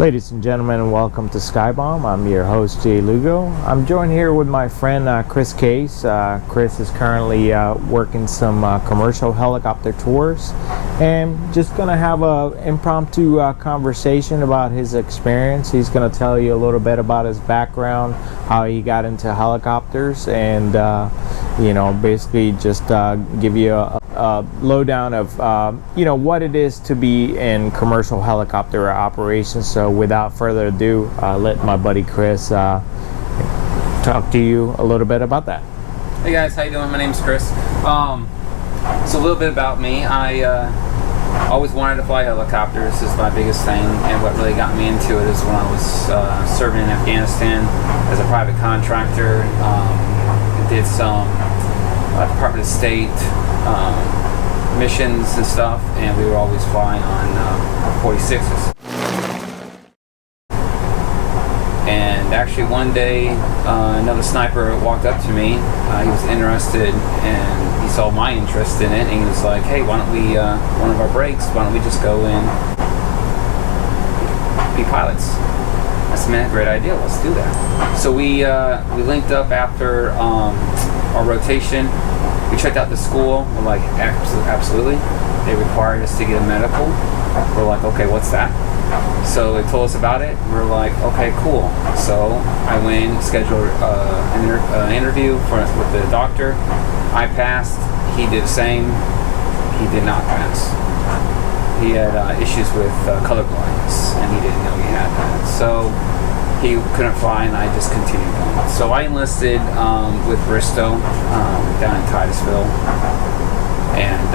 Ladies and gentlemen, welcome to Skybomb. I'm your host, Jay Lugo. I'm joined here with my friend Kris Caisse. Kris is currently working some commercial helicopter tours, and just gonna have a impromptu conversation about his experience. He's gonna tell you a little bit about his background, how he got into helicopters, and basically just give you a lowdown of what it is to be in commercial helicopter operations. So without further ado, let my buddy Kris talk to you a little bit about that. Hey guys, how you doing? My name's Kris. So a little bit about me. I always wanted to fly helicopters. This is my biggest thing, and what really got me into it is when I was serving in Afghanistan as a private contractor. Did some Department of State missions and stuff, and we were always flying on 46s. And actually one day another sniper walked up to me. He was interested, and he saw my interest in it, and he was like, hey, why don't we one of our breaks, why don't we just go in, be pilots? I said, man, great idea, let's do that. So we linked up after our rotation. We checked out the school. We're like, absolutely. They required us to get a medical. We're like, okay, what's that? So they told us about it. We're like, okay, cool. So I went and scheduled an interview with the doctor. I passed. He did the same. He did not pass. He had issues with color blindness, and he didn't know he had that. So he couldn't fly, and I just continued going. So I enlisted with Bristow down in Titusville, and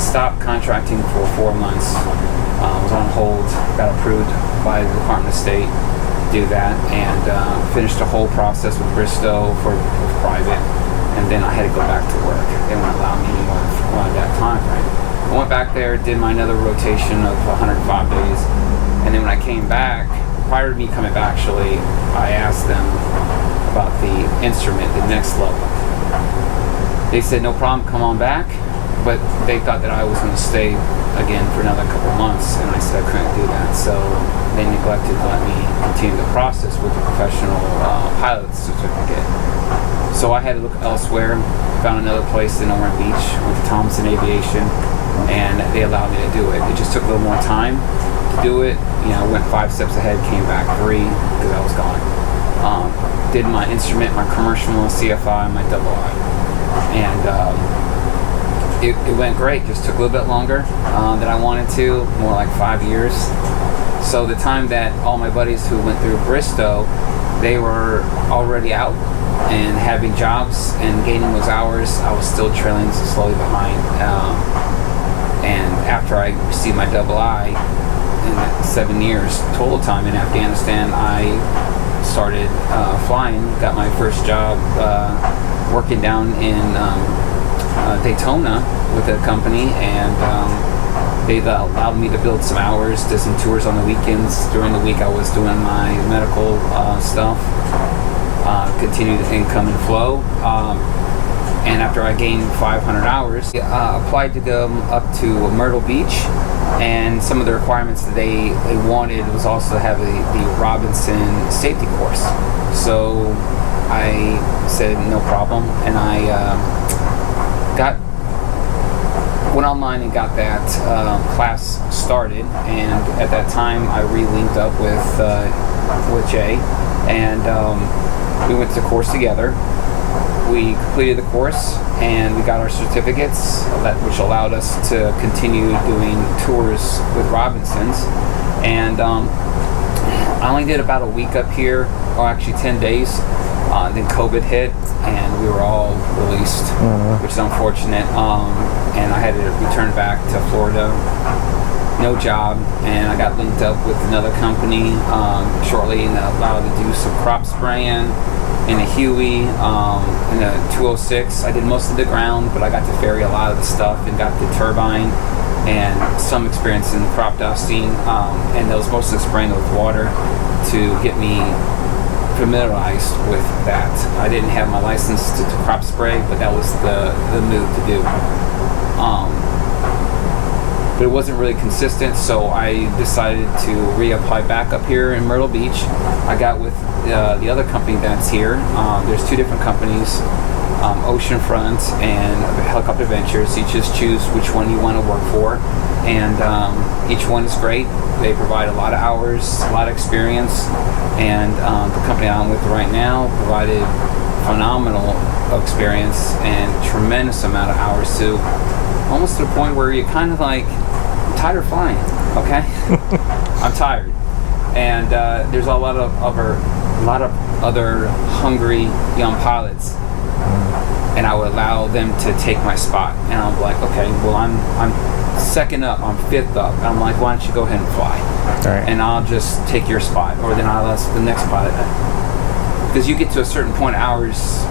stopped contracting for 4 months. Was on hold, got approved by the Department of State to do that, and finished the whole process with Bristow with private, and then I had to go back to work. They wouldn't allow me anymore at that time frame. I went back there, did my another rotation of 105 days, and then when I came back, prior to me coming back, actually, I asked them about the instrument, the next level. They said, no problem, come on back, but they thought that I was going to stay again for another couple months, and I said I couldn't do that, so they neglected to let me continue the process with the professional pilot certificate. So I had to look elsewhere, found another place in Myrtle Beach with Tomlinson Aviation, and they allowed me to do it. It just took a little more time to do it. I went 5 steps ahead, came back 3 because I was gone. Did my instrument, my commercial, CFI, my double I, and it went great. Just took a little bit longer than I wanted to, more like 5 years. So the time that all my buddies who went through Bristow, they were already out and having jobs and gaining those hours, I was still trailing slowly behind. And after I received my double I, in that 7 years total time in Afghanistan, I started flying, got my first job working down in Daytona with a company, and they allowed me to build some hours, did some tours on the weekends. During the week I was doing my medical stuff, continued the income and flow, and after I gained 500 hours, I applied to go up to Myrtle Beach, and some of the requirements that they wanted was also to have the Robinson safety course. So I said no problem, and I went online and got that class started, and at that time I re-linked up with Jay, and we went to the course together. We completed the course, and we got our certificates, which allowed us to continue doing tours with Robinsons. And I only did about a week up here, or actually 10 days. Then COVID hit, and we were all released, which is unfortunate. And I had to return back to Florida, no job, and I got linked up with another company shortly, and allowed to do some crop spraying in a Huey, in a 206. I did most of the ground, but I got to ferry a lot of the stuff and got the turbine and some experience in crop dusting, and that was mostly spraying with water to get me familiarized with that. I didn't have my license to crop spray, but that was the move to do. But but it wasn't really consistent, so I decided to reapply back up here in Myrtle Beach. I got with the other company that's here. There's two different companies, Oceanfront and Helicopter Ventures. You just choose which one you want to work for, and each one is great. They provide a lot of hours, a lot of experience, and the company I'm with right now provided phenomenal experience and tremendous amount of hours too, almost to the point where you're kind of like, I'm tired of flying, okay? I'm tired. And there's a lot of other hungry young pilots, and I would allow them to take my spot. And I'm like, okay, well, I'm second up, I'm fifth up. And I'm like, why don't you go ahead and fly? All right. And I'll just take your spot, or then I'll ask the next pilot. Because you get to a certain point of hours,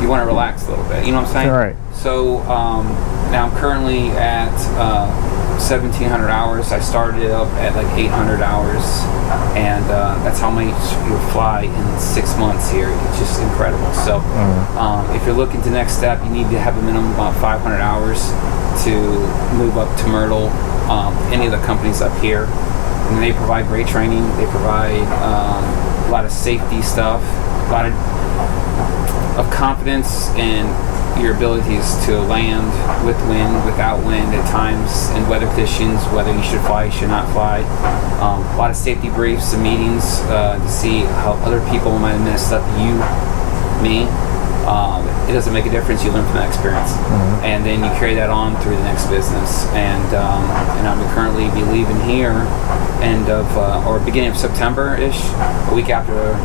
you want to relax a little bit. You know what I'm saying? All right. So now I'm currently at 1,700 hours. I started up at like 800 hours, and that's how many you fly in 6 months here. It's just incredible. So if you're looking to next step, you need to have a minimum of about 500 hours to move up to Myrtle. Any of the companies up here, and they provide great training. They provide a lot of safety stuff, a lot of confidence in your abilities to land with wind, without wind at times, in weather conditions, whether you should fly, you should not fly. A lot of safety briefs and meetings to see how other people might have messed up me. It doesn't make a difference. You learn from that experience, and then you carry that on through the next business. And I'm currently be leaving here end of or beginning of September-ish, a week after,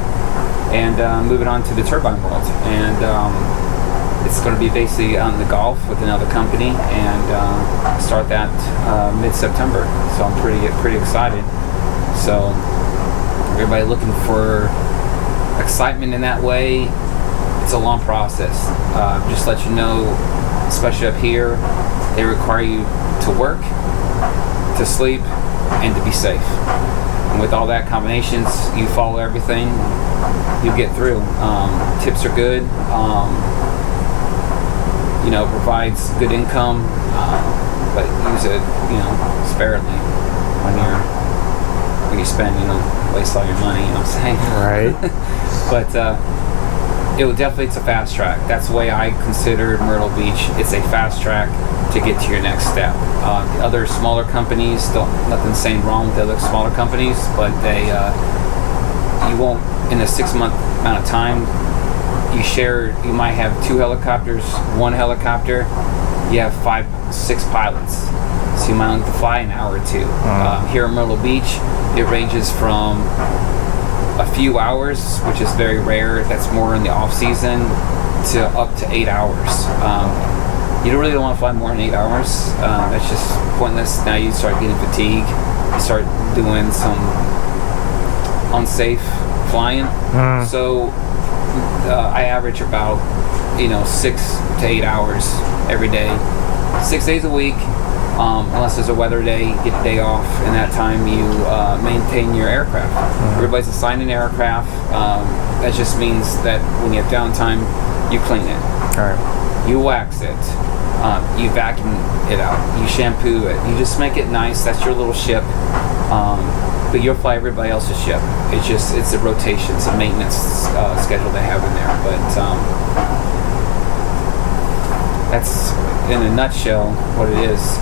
and moving on to the turbine world. And it's going to be basically on the Gulf with another company, and start that mid-September. So I'm pretty excited. So everybody looking for excitement in that way. It's a long process. Just let you know, especially up here, they require you to work, to sleep, and to be safe. And with all that combinations, you follow everything, you get through. Tips are good. Provides good income, but use it, sparingly when you spend, waste all your money. You know what I'm saying? Right. But it's a fast track. That's the way I consider Myrtle Beach. It's a fast track to get to your next step. The other smaller companies, nothing saying wrong with the other smaller companies, but you won't, in a 6 month amount of time, you might have 2 helicopters, 1 helicopter, you have 5-6 pilots. So you might only have to fly an hour or 2. Here in Myrtle Beach, it ranges from a few hours, which is very rare, that's more in the off season, to up to 8 hours. You don't really want to fly more than 8 hours. That's just pointless. Now you start getting fatigue, you start doing some unsafe flying. So I average about 6 to 8 hours every day, 6 days a week. Unless there's a weather day, you get a day off, and that time you maintain your aircraft. Everybody's assigned an aircraft. That just means that when you have downtime, you clean it. All right. You wax it. You vacuum it out. You shampoo it. You just make it nice. That's your little ship. But you'll fly everybody else's ship. It's a rotation. It's a maintenance schedule they have in there. But that's, in a nutshell, what it is.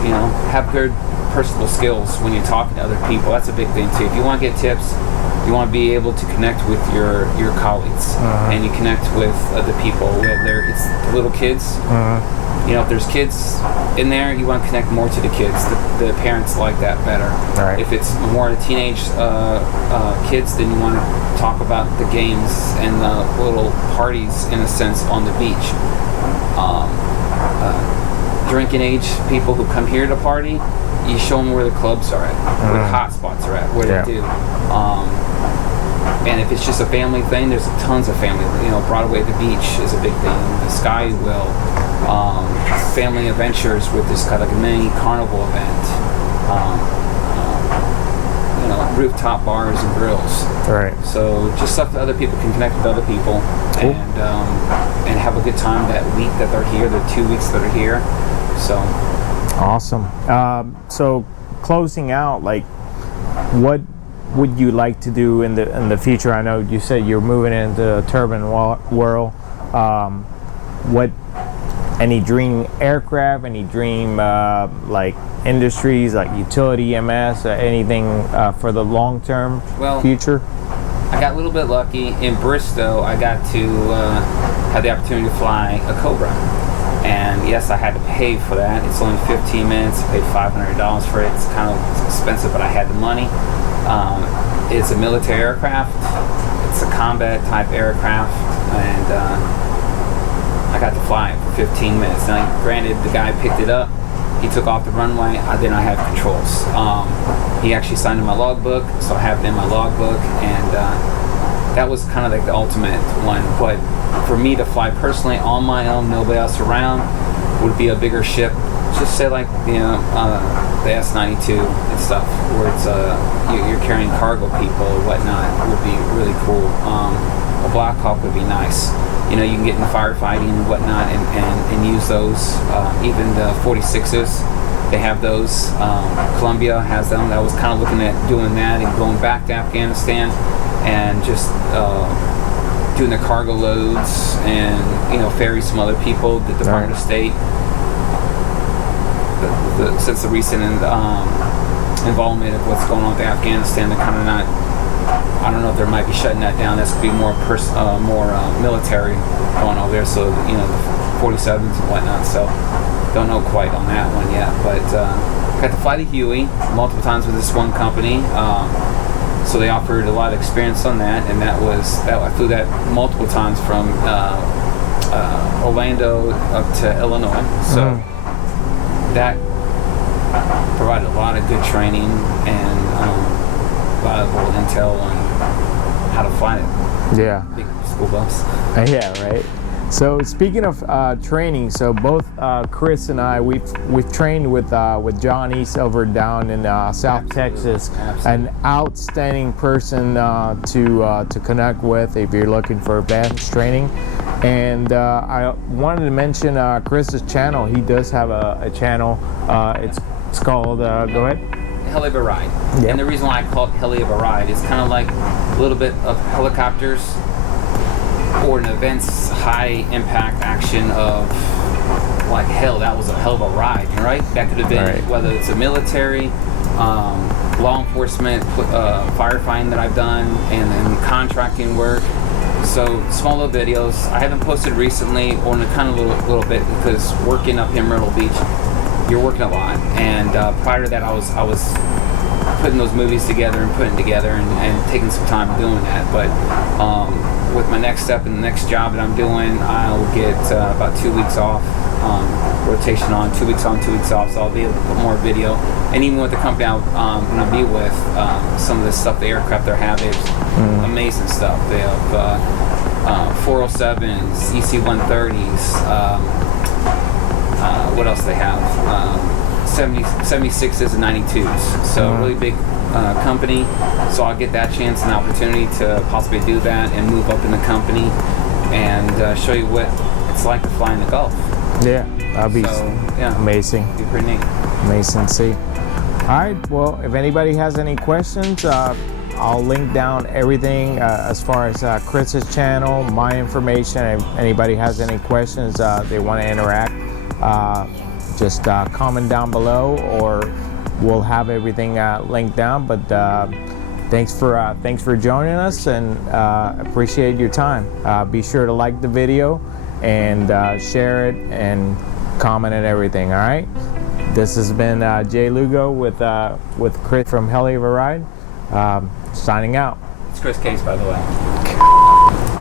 Have good personal skills when you're talking to other people. That's a big thing too. If you want to get tips, you want to be able to connect with your colleagues, and you connect with other people, whether it's little kids. If there's kids in there, you want to connect more to the kids. The parents like that better. All right. If it's more the teenage kids, then you want to talk about the games and the little parties, in a sense, on the beach. Drinking age people who come here to party, you show them where the clubs are at, where the hot spots are at, where they do. And if it's just a family thing, there's tons of family. Broadway at the beach is a big thing. The Sky Will, family adventures with this kind of like a mini carnival event. Rooftop bars and grills. Right. So just stuff that other people can connect with other people, cool. and have a good time that week that they're here, the 2 weeks that are here. So Awesome. So closing out, like, what would you like to do in the future? I know you said you're moving into the turbine world. What, any dream aircraft, any dream like industries like utility, EMS, anything for the long-term future? I got a little bit lucky. In Bristow, I got to have the opportunity to fly a Cobra. And yes, I had to pay for that. It's only 15 minutes. I paid $500 for it. It's kind of expensive, but I had the money. It's a military aircraft. It's a combat type aircraft, and I got to fly it for 15 minutes. Now, granted, the guy picked it up. He took off the runway. I did not have controls. He actually signed in my logbook, so I have it in my logbook, and that was kind of like the ultimate one. But for me to fly personally on my own, nobody else around, would be a bigger ship. Just say like, you know, the S-92 and stuff, where it's you're carrying cargo people or whatnot, would be really cool. A Black Hawk would be nice. You know, you can get in firefighting and whatnot and use those. Even the 46s, they have those. Columbia has them. I was kind of looking at doing that and going back to Afghanistan and just doing the cargo loads and, you know, ferry some other people, the Department of State. Since the recent involvement of what's going on with Afghanistan, they're kind of not, I don't know if they might be shutting that down. That's going to be more military going over there, so, you know, the 47s and whatnot, so don't know quite on that one yet, but got to fly the Huey multiple times with this one company, so they offered a lot of experience on that, and I flew that multiple times from Orlando up to Illinois, so that provided a lot of good training and valuable intel on how to fly it. Yeah. Big school bus. Yeah, right. So speaking of training, so both Kris and I, we've trained with JohnEast over down in South Texas. Absolutely. An outstanding person to connect with if you're looking for advanced training. And I wanted to mention Kris's channel. He does have a channel. It's called, go ahead. Heliofaride. Yep. And the reason why I call it Heliofaride is kind of like a little bit of helicopters or an event's high impact action of like hell. That was a hell of a ride, right? That could have been whether it's a military, law enforcement, firefighting that I've done, and then contracting work. So small little videos. I haven't posted recently, or in a kind of little bit, because working up in Myrtle Beach, you're working a lot. And prior to that, I was putting those movies together and taking some time doing that. But with my next step and the next job that I'm doing, I'll get about 2 weeks off, rotation on, 2 weeks on, 2 weeks off. So I'll be able to put more video. And even with the company I'm going to be with, some of the stuff, the aircraft they have, it's amazing stuff. They have 407s, EC-130s. What else they have? 76s and 92s. So really big company. So I'll get that chance and opportunity to possibly do that and move up in the company and show you what it's like to fly in the Gulf. Yeah, that'd be amazing. It'd be pretty neat. Amazing to see. All right, well, if anybody has any questions, I'll link down everything as far as Kris's channel, my information. If anybody has any questions, they want to interact, just comment down below, or we'll have everything linked down. But thanks for joining us, and appreciate your time. Be sure to like the video and share it and comment and everything. All right. This has been Jay Lugo with Kris from Heliofaride, signing out. It's Kris Caisse, by the way.